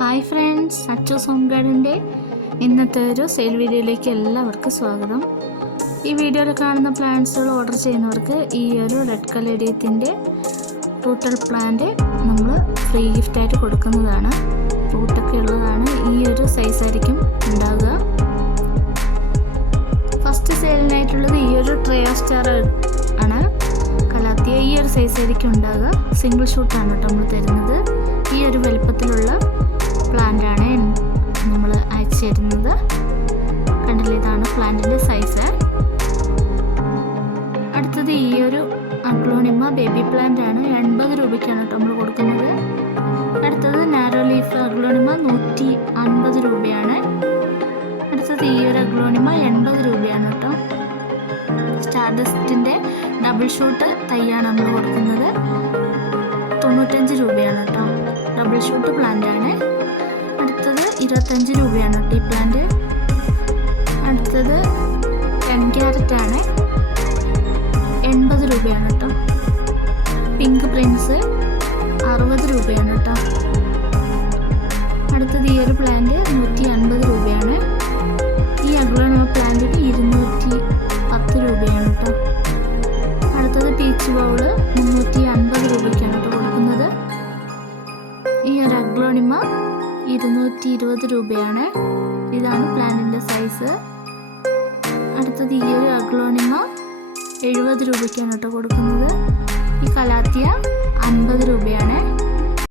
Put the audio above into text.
Hi friends Sachu home ഗാർഡന്റെ ഇന്നത്തെ ഒരു സെയിൽ വീഡിയോയിലേക്ക് എല്ലാവർക്കും സ്വാഗതം. ഈ വീഡിയോയിൽ കാണുന്ന പ്ലാന്റ്സുകൾ ഓർഡർ ചെയ്യുന്നവർക്ക് ഈ ഒരു റെഡ് കലേഡിയത്തിന്റെ റൂട്ടൽ പ്ലാന്റ് നമ്മൾ ഫ്രീ ഗിഫ്റ്റായിട്ട് കൊടുക്കുന്നതാണ്. റൂട്ടൊക്കെ ഉള്ളതാണ്. ഈ ഒരു സൈസായിരിക്കും ഉണ്ടാകുക ഫസ്റ്റ് സെയിലിനായിട്ടുള്ളത് ഈ ഒരു ട്രയോ സ്റ്റാർ ആണ്. കലാത്തിയ ഈ ഒരു സൈസായിരിക്കും ഉണ്ടാകുക സിംഗിൾ ഷൂട്ടാണ് കേട്ടോ നമ്മൾ തരുന്നത്. ഈ ഒരു വലുപ്പത്തിലുള്ള നമ്മൾ കണ്ടില്ല ഇതാണ് പ്ലാന്റിന്റെ സൈസ് അടുത്തത് ഈ ഒരു അക്ലോണിമ ബേബി പ്ലാന്റ് ആണ്. എൺപത് രൂപയ്ക്കാണ് നമ്മൾ കൊടുക്കുന്നത്. അടുത്തത് നാരോ ലീഫ് അക്ലോണിമ നൂറ്റി അൻപത് രൂപയാണ്. അടുത്തത് ഈ ഒരു അക്ലോണിമ എൺപത് രൂപയാണ് കേട്ടോ. സ്റ്റാർഡസ്റ്റിന്റെ ഡബിൾ ഷൂട്ട് തൈയാണ് നമ്മൾ കൊടുക്കുന്നത്. തൊണ്ണൂറ്റഞ്ച് രൂപയാണ് കേട്ടോ. ഡബിൾ ഷൂട്ട് പ്ലാന്റ് ആണ്. ഇരുപത്തഞ്ച് രൂപയാണ് ടീ പ്ലാന്റ്. അടുത്തത് ടെൻ ക്യാരറ്റ് ആണ്. എൺപത് രൂപയാണ് കേട്ടോ പിങ്ക് പ്രിൻസ് അറുപത് രൂപയാണ് കേട്ടോ അടുത്തത് ഈ ഒരു പ്ലാന്റ് നൂറ്റി അൻപത് രൂപയാണ്. ഈ അഗ്ലോണോ പ്ലാന്റിന് ഇരുന്നൂറ്റി പത്ത് രൂപയാണ് കേട്ടോ അടുത്തത് പീച്ച് ബൗൾ മുന്നൂറ്റി അൻപത് രൂപയ്ക്കാണ് കേട്ടോ കൊടുക്കുന്നത്. ഈ ഒരു അഗ്ലോണിമ ഇരുന്നൂറ്റി ഇരുപത് രൂപയാണ്. ഇതാണ് പ്ലാന്റിന്റെ സൈസ് അടുത്തത് ഈ ഒരു അഗ്ലോണിമ എഴുപത് രൂപയ്ക്കാണ് കേട്ടോ കൊടുക്കുന്നത്.